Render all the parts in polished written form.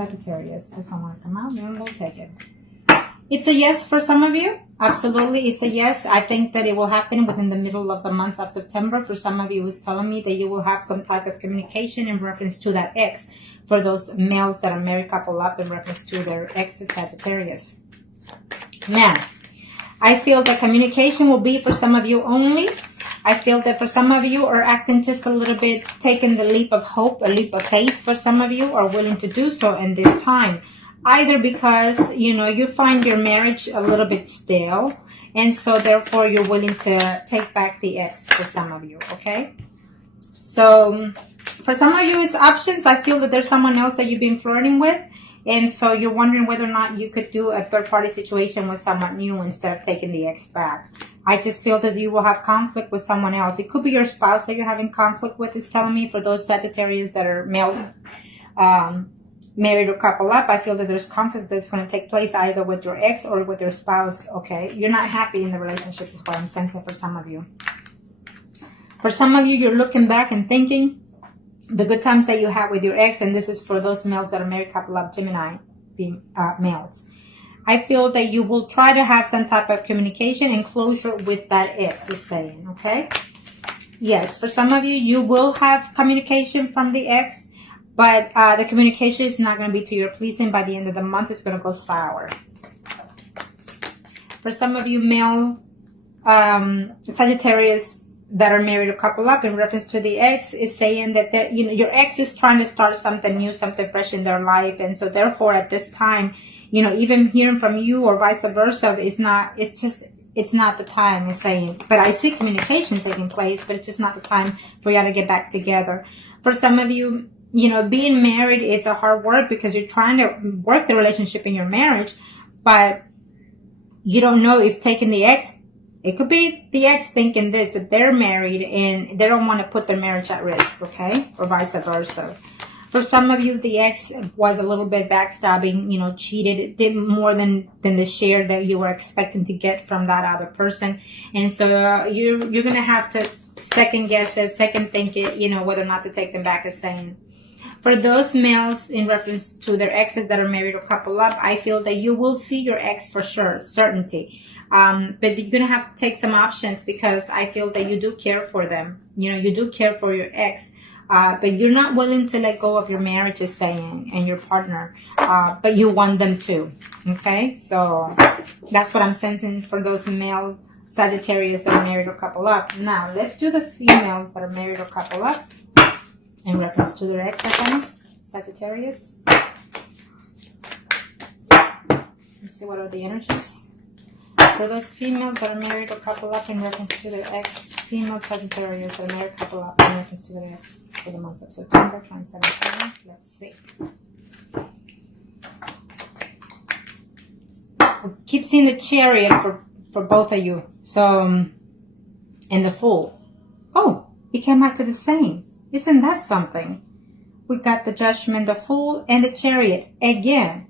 Sagittarius. This one want to come out, then we'll take it. It's a yes for some of you. Absolutely, it's a yes. I think that it will happen within the middle of the month of September. For some of you, it's telling me that you will have some type of communication in reference to that ex. For those males that are married couple up, in reference to their ex Sagittarius. Now, I feel that communication will be for some of you only. I feel that for some of you are acting just a little bit, taking the leap of hope, a leap of faith. For some of you are willing to do so in this time. Either because, you know, you find your marriage a little bit stale, and so therefore you're willing to take back the ex for some of you, okay? So for some of you, it's options. I feel that there's someone else that you've been flirting with, and so you're wondering whether or not you could do a third-party situation with someone new instead of taking the ex back. I just feel that you will have conflict with someone else. It could be your spouse that you're having conflict with, is telling me, for those Sagittarius that are male, married or couple up. I feel that there's conflict that's going to take place either with your ex or with your spouse, okay? You're not happy in the relationship is what I'm sensing for some of you. For some of you, you're looking back and thinking the good times that you had with your ex, and this is for those males that are married couple up, Gemini males. I feel that you will try to have some type of communication and closure with that ex, is saying, okay? Yes, for some of you, you will have communication from the ex, but the communication is not going to be to your pleasing. By the end of the month, it's going to go sour. For some of you male Sagittarius that are married or couple up, in reference to the ex, it's saying that, you know, your ex is trying to start something new, something fresh in their life. And so therefore at this time, you know, even hearing from you or vice versa, it's not the time, it's saying. But I see communication taking place, but it's just not the time for y'all to get back together. For some of you, you know, being married is a hard work because you're trying to work the relationship in your marriage, but you don't know if taking the ex, it could be the ex thinking this, that they're married and they don't want to put their marriage at risk, okay? Or vice versa. For some of you, the ex was a little bit backstabbing, you know, cheated, did more than the share that you were expecting to get from that other person. And so you're going to have to second guess it, second think it, you know, whether or not to take them back, as saying. For those males in reference to their exes that are married or couple up, I feel that you will see your ex for sure, certainty. But you're going to have to take some options because I feel that you do care for them. You know, you do care for your ex, but you're not willing to let go of your marriage, is saying, and your partner, but you want them to. Okay, so that's what I'm sensing for those male Sagittarius that are married or couple up. Now, let's do the females that are married or couple up in reference to their ex accounts, Sagittarius. Let's see what are the energies. For those females that are married or couple up in reference to their ex, female Sagittarius that are married couple up in reference to their ex for the months of September 2017. Let's see. I keep seeing the Chariot for both of you. So, and the Fool. Oh, it came out to the same. Isn't that something? We got the Judgment, the Fool, and the Chariot again.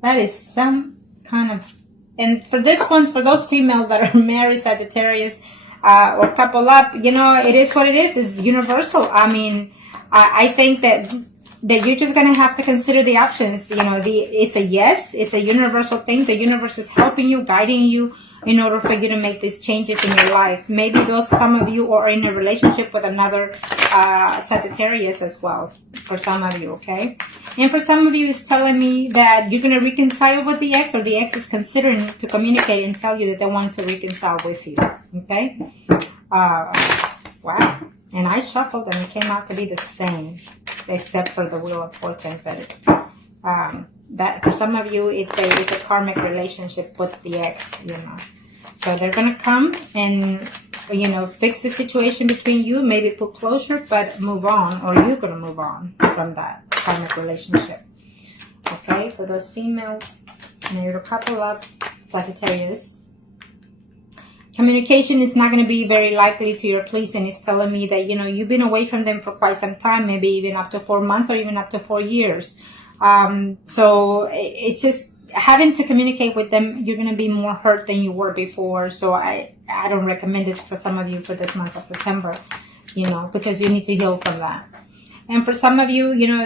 That is some kind of... And for this one, for those females that are married Sagittarius or couple up, you know, it is what it is. It's universal. I mean, I think that you're just going to have to consider the options. You know, it's a yes. It's a universal thing. The universe is helping you, guiding you in order for you to make these changes in your life. Maybe some of you are in a relationship with another Sagittarius as well, for some of you, okay? And for some of you, it's telling me that you're going to reconcile with the ex, or the ex is considering to communicate and tell you that they want to reconcile with you, okay? Wow. And I shuffled and it came out to be the same, except for the Wheel of Fortune. But that for some of you, it's a karmic relationship with the ex, you know. So they're going to come and, you know, fix the situation between you, maybe put closure, but move on, or you're going to move on from that karmic relationship. Okay, for those females, married or couple up, Sagittarius. Communication is not going to be very likely to your pleasing. It's telling me that, you know, you've been away from them for quite some time, maybe even up to 4 months or even up to 4 years. So it's just having to communicate with them. You're going to be more hurt than you were before. So I don't recommend it for some of you for this month of September, you know, because you need to heal from that. And for some of you, you know,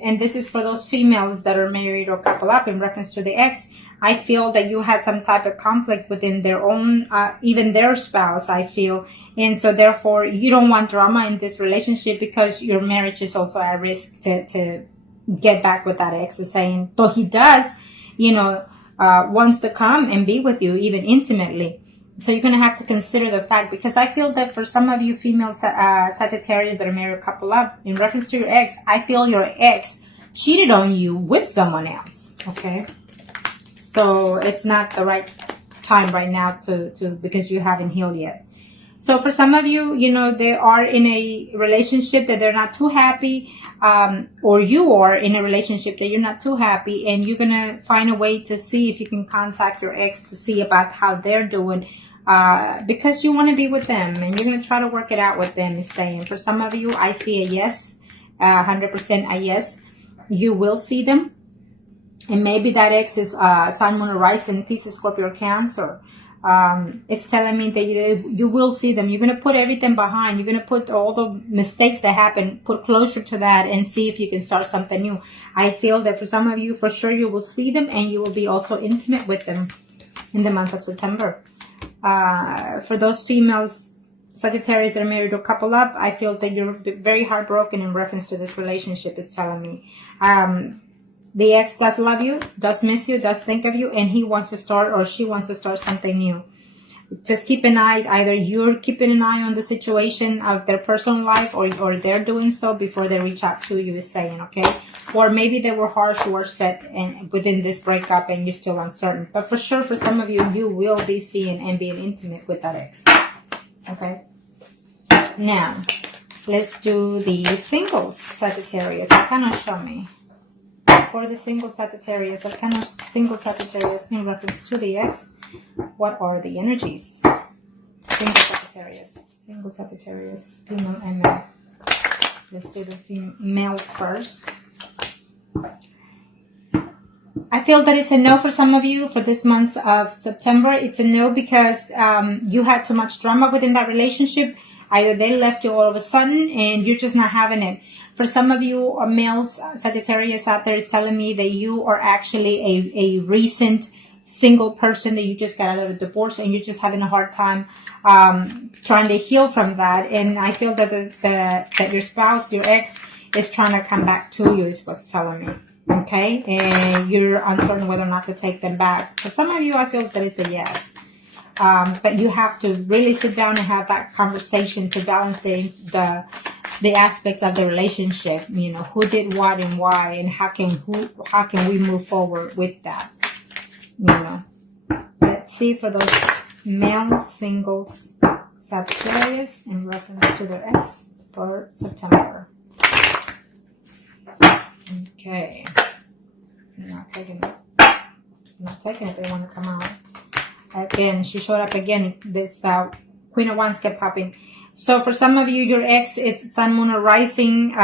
and this is for those females that are married or couple up in reference to the ex, I feel that you had some type of conflict within their own, even their spouse, I feel. And so therefore, you don't want drama in this relationship because your marriage is also at risk to get back with that ex, is saying, though he does, you know, wants to come and be with you, even intimately. So you're going to have to consider the fact, because I feel that for some of you female Sagittarius that are married couple up, in reference to your ex, I feel your ex cheated on you with someone else, okay? So it's not the right time right now to because you haven't healed yet. So for some of you, you know, they are in a relationship that they're not too happy, or you are in a relationship that you're not too happy, and you're going to find a way to see if you can contact your ex to see about how they're doing, because you want to be with them and you're going to try to work it out with them, is saying. For some of you, I see a yes, 100% a yes. You will see them. And maybe that ex is Sun, Moon, or Rising, Pisces, Scorpio, or Cancer. It's telling me that you will see them. You're going to put everything behind. You're going to put all the mistakes that happen, put closure to that, and see if you can start something new. I feel that for some of you, for sure, you will see them, and you will be also intimate with them in the month of September. For those females, Sagittarius that are married or couple up, I feel that you're very heartbroken in reference to this relationship, is telling me. The ex does love you, does miss you, does think of you, and he wants to start, or she wants to start something new. Just keep an eye, either you're keeping an eye on the situation of their personal life, or they're doing so before they reach out to you, is saying, okay? Or maybe they were harsh words said and within this breakup and you're still uncertain. But for sure, for some of you, you will be seeing and being intimate with that ex, okay? Now, let's do the singles, Sagittarius. Arcana, show me. For the single Sagittarius, Arcana, single Sagittarius in reference to the ex, what are the energies? Single Sagittarius, female and male. Let's do the males first. I feel that it's a no for some of you for this month of September. It's a no because you had too much drama within that relationship. Either they left you all of a sudden and you're just not having it. For some of you males, Sagittarius out there, is telling me that you are actually a recent single person, that you just got out of a divorce and you're just having a hard time trying to heal from that. And I feel that that your spouse, your ex, is trying to come back to you, is what's telling me. Okay? And you're uncertain whether or not to take them back. For some of you, I feel that it's a yes. But you have to really sit down and have that conversation to balance the aspects of the relationship. You know, who did what and why, and how can we move forward with that? You know, let's see for those male singles Sagittarius in reference to their ex for September. Okay, I'm not taking it. They want to come out. Again, she showed up again. This Queen of Wands kept popping. So for some of you, your ex is Sun, Moon, or Rising,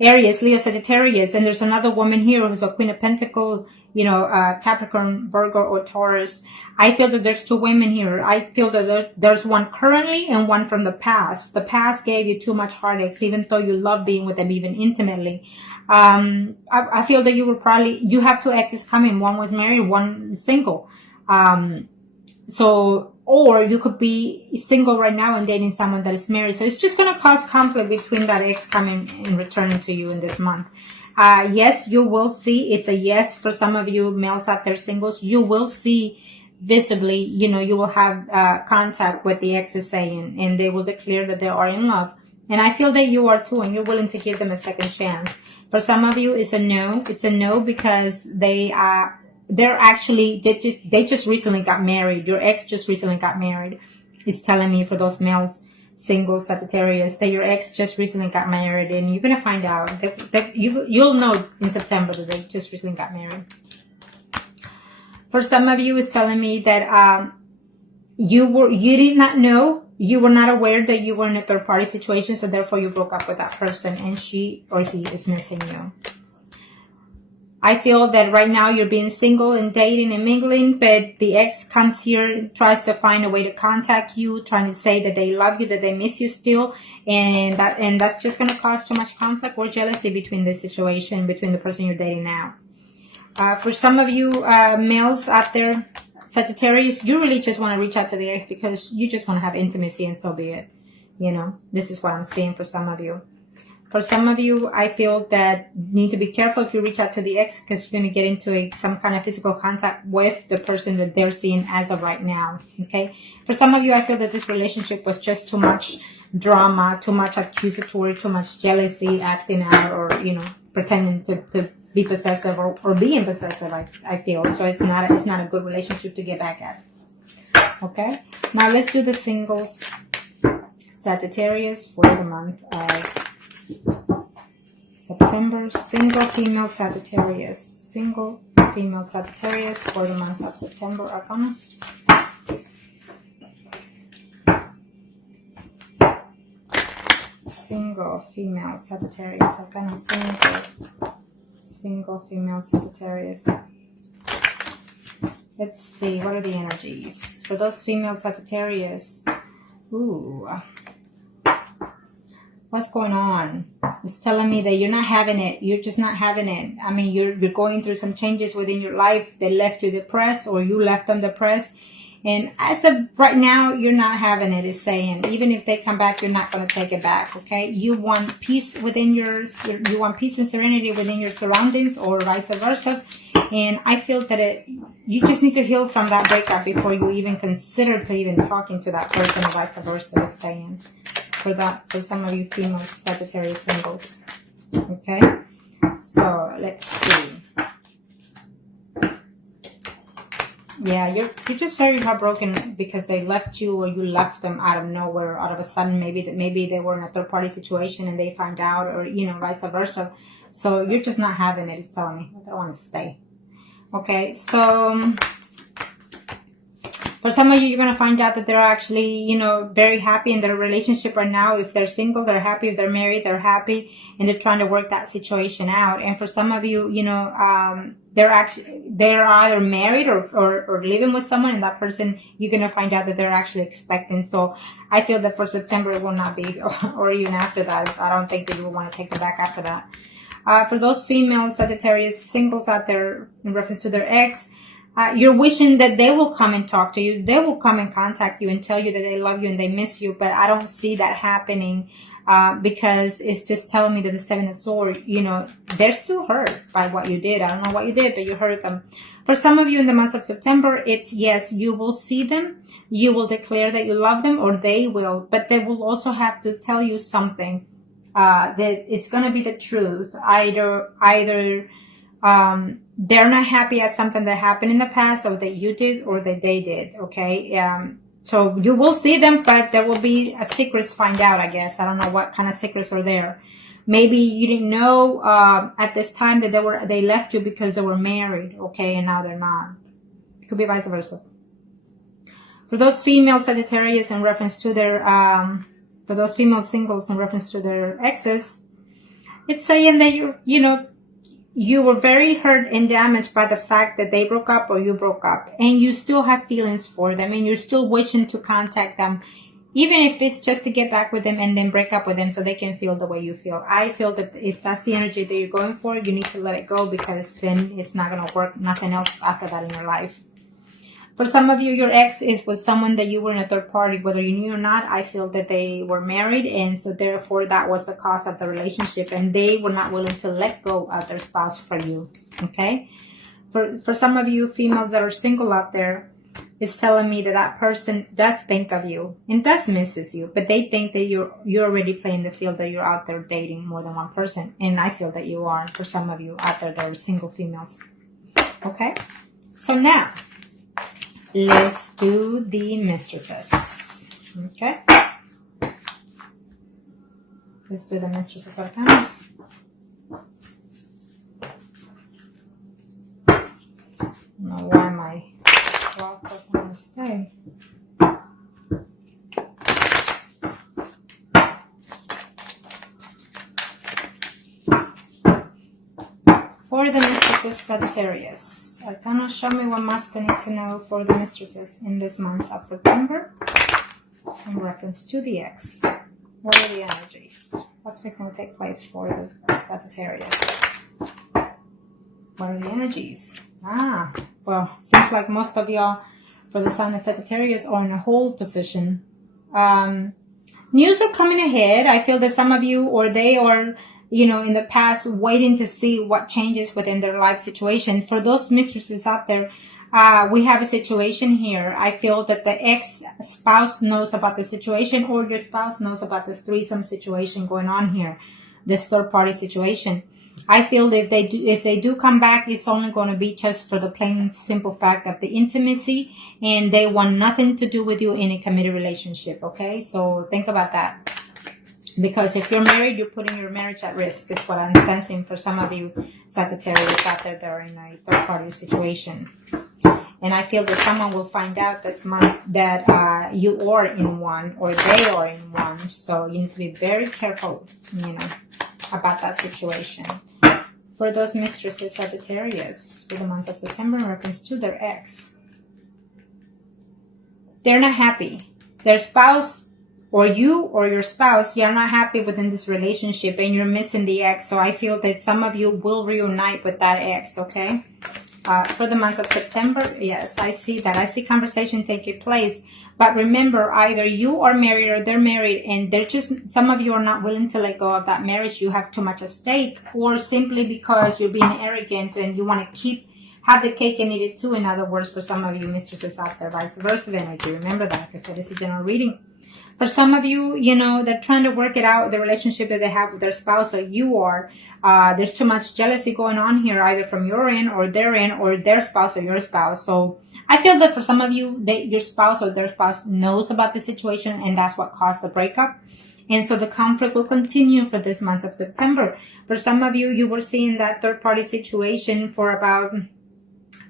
Aries, Leo, Sagittarius. And there's another woman here who's a Queen of Pentacles, you know, Capricorn, Virgo, or Taurus. I feel that there's two women here. I feel that there's one currently and one from the past. The past gave you too much heartaches, even though you love being with them, even intimately. I feel that you have two exes coming. One was married, one single. Or you could be single right now and dating someone that is married. So it's just going to cause conflict between that ex coming and returning to you in this month. Yes, you will see. It's a yes for some of you males out there, singles. You will see visibly, you know, you will have contact with the ex is saying, and they will declare that they are in love. And I feel that you are too, and you're willing to give them a second chance. For some of you, it's a no. It's a no because they're actually, they just recently got married. Your ex just recently got married. It's telling me for those males, single Sagittarius, that your ex just recently got married, and you're going to find out that you'll know in September that they just recently got married. For some of you, it's telling me that you did not know, you were not aware that you were in a third party situation, so therefore you broke up with that person and she or he is missing you. I feel that right now you're being single and dating and mingling, but the ex comes here, tries to find a way to contact you, trying to say that they love you, that they miss you still, and that's just going to cause too much conflict or jealousy between the situation, between the person you're dating now. For some of you males out there, Sagittarius, you really just want to reach out to the ex because you just want to have intimacy, and so be it. You know, this is what I'm seeing for some of you. For some of you, I feel that you need to be careful if you reach out to the ex because you're going to get into some kind of physical contact with the person that they're seeing as of right now. Okay. For some of you, I feel that this relationship was just too much drama, too much accusatory, too much jealousy, acting out, or, you know, pretending to be possessive or being possessive. I feel so. It's not a good relationship to get back at. Okay. Now let's do the singles. Sagittarius for the month of September. Single female Sagittarius. Single female Sagittarius for the month of September. Arcanas. Single female Sagittarius. Arcanas. Single female Sagittarius. Let's see. What are the energies for those female Sagittarius? Ooh. What's going on? It's telling me that you're not having it. You're just not having it. I mean, you're going through some changes within your life that left you depressed, or you left them depressed. And as of right now, you're not having it. It's saying, even if they come back, you're not going to take it back. Okay. You want peace within you want peace and serenity within your surroundings, or vice versa. And I feel that you just need to heal from that breakup before you even consider to even talking to that person, or vice versa. It's saying. For some of you female Sagittarius singles. Okay, so let's see. Yeah, you're just very heartbroken because they left you, or you left them out of nowhere, out of a sudden. Maybe they were in a third party situation and they found out, or, you know, vice versa. So you're just not having it. It's telling me I don't want to stay. Okay, so for some of you, you're going to find out that they're actually, you know, very happy in their relationship right now. If they're single, they're happy. If they're married, they're happy. And they're trying to work that situation out. And for some of you, you know, they're either married or living with someone. And that person, you're going to find out that they're actually expecting. So I feel that for September, it will not be, or even after that. I don't think that you will want to take them back after that. For those female Sagittarius singles out there in reference to their ex, you're wishing that they will come and talk to you. They will come and contact you and tell you that they love you and they miss you. But I don't see that happening because it's just telling me that the Seven of Swords, you know, they're still hurt by what you did. I don't know what you did, but you hurt them. For some of you in the month of September, it's yes, you will see them. You will declare that you love them, or they will. But they will also have to tell you something that it's going to be the truth. Either they're not happy at something that happened in the past, or that you did, or that they did. Okay. So you will see them, but there will be secrets find out, I guess. I don't know what kind of secrets are there. Maybe you didn't know, at this time that they left you because they were married. Okay. And now they're not. It could be vice versa. For those female Sagittarius in reference to their, for those female singles in reference to their exes, it's saying that you were very hurt and damaged by the fact that they broke up or you broke up, and you still have feelings for them, and you're still wishing to contact them, even if it's just to get back with them and then break up with them so they can feel the way you feel. I feel that if that's the energy that you're going for, you need to let it go, because then it's not going to work. Nothing else after that in your life. For some of you, your ex was someone that you were in a third party, whether you knew or not. I feel that they were married, and so therefore that was the cause of the relationship, and they were not willing to let go of their spouse for you. Okay? For some of you females that are single out there, it's telling me that person does think of you and does misses you, but they think that you're already playing the field, that you're out there dating more than one person, and I feel that you are. For some of you out there that are single females. Okay? So now, let's do the mistresses. Okay. Let's do the mistresses arcana. I don't know why my clock doesn't want to stay. For the mistresses, Sagittarius. Arcana, show me what must I need to know for the mistresses in this month of September in reference to the ex. What are the energies? What's fixing to take place for the Sagittarius? What are the energies? Well, seems like most of y'all for the sign of Sagittarius are in a hold position. News are coming ahead. I feel that some of you or they are, you know, in the past waiting to see what changes within their life situation. For those mistresses out there, we have a situation here. I feel that the ex-spouse knows about the situation, or your spouse knows about this threesome situation going on here, this third-party situation. I feel that if they do come back, it's only going to be just for the plain simple fact of the intimacy, and they want nothing to do with you in a committed relationship. Okay, so think about that. Because if you're married, you're putting your marriage at risk, is what I'm sensing for some of you Sagittarius out there that are in a third-party situation. And I feel that someone will find out this month that you are in one, or they are in one. So you need to be very careful, you know, about that situation. For those mistresses, Sagittarius, for the month of September in reference to their ex. They're not happy. Their spouse, or you or your spouse, you're not happy within this relationship and you're missing the ex. So I feel that some of you will reunite with that ex, okay? For the month of September, yes, I see that. I see conversation taking place. But remember, either you are married or they're married, and they're just, some of you are not willing to let go of that marriage. You have too much at stake, or simply because you're being arrogant and you want to have the cake and eat it too. In other words, for some of you mistresses out there, vice versa energy. Remember that, like I said, it's a general reading. For some of you, you know, they're trying to work it out, the relationship that they have with their spouse, or you are. There's too much jealousy going on here, either from your end or their end, or their spouse or your spouse. So I feel that for some of you, your spouse or their spouse knows about the situation, and that's what caused the breakup. And so the conflict will continue for this month of September. For some of you, you were seeing that third-party situation for about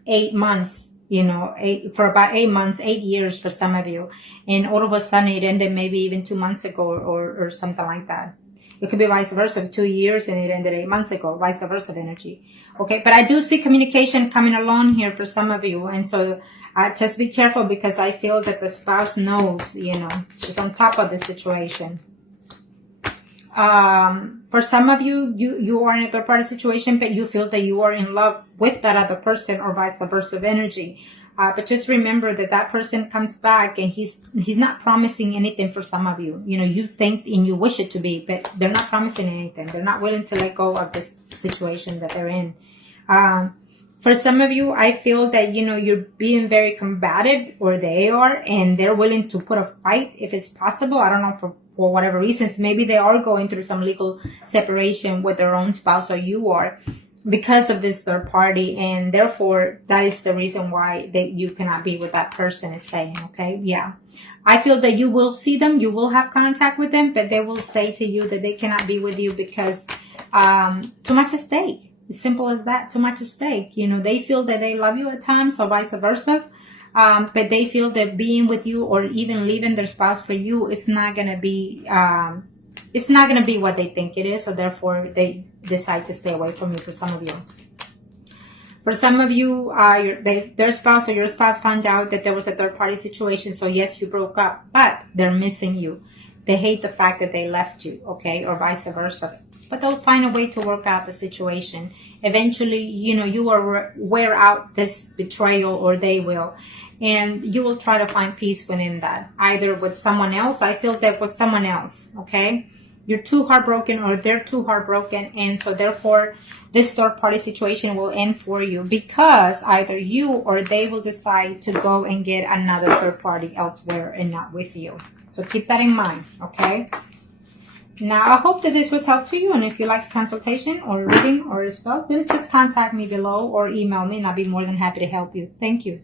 8 months. You know, for about 8 months, 8 years for some of you. And all of a sudden it ended maybe even 2 months ago or something like that. It could be vice versa, 2 years and it ended 8 months ago, vice versa energy. Okay, but I do see communication coming along here for some of you. And so just be careful, because I feel that the spouse knows, you know, she's on top of the situation. For some of you, you are in a third party situation, but you feel that you are in love with that other person, or vice versa energy. But just remember that that person comes back and he's not promising anything for some of you. You know, you think and you wish it to be, but they're not promising anything. They're not willing to let go of this situation that they're in. For some of you, I feel that, you know, you're being very combative, or they are, and they're willing to put a fight if it's possible. I don't know, for whatever reasons. Maybe they are going through some legal separation with their own spouse, or you are, because of this third party, and therefore that is the reason why you cannot be with that person, is saying, okay? Yeah. I feel that you will see them, you will have contact with them, but they will say to you that they cannot be with you because too much at stake. As simple as that, too much at stake. You know, they feel that they love you at times, or vice versa. But they feel that being with you, or even leaving their spouse for you, it's not going to be what they think it is. So therefore they decide to stay away from you, for some of you. For some of you, their spouse or your spouse found out that there was a third party situation. So yes, you broke up, but they're missing you. They hate the fact that they left you, okay, or vice versa. But they'll find a way to work out the situation. Eventually, you know, you will wear out this betrayal, or they will. And you will try to find peace within that, either with someone else. I feel that with someone else, okay? You're too heartbroken, or they're too heartbroken. And so therefore, this third party situation will end for you, because either you or they will decide to go and get another third party elsewhere and not with you. So keep that in mind, okay? Now, I hope that this was helpful to you. And if you like a consultation or reading or a spell, then just contact me below or email me, and I'll be more than happy to help you. Thank you.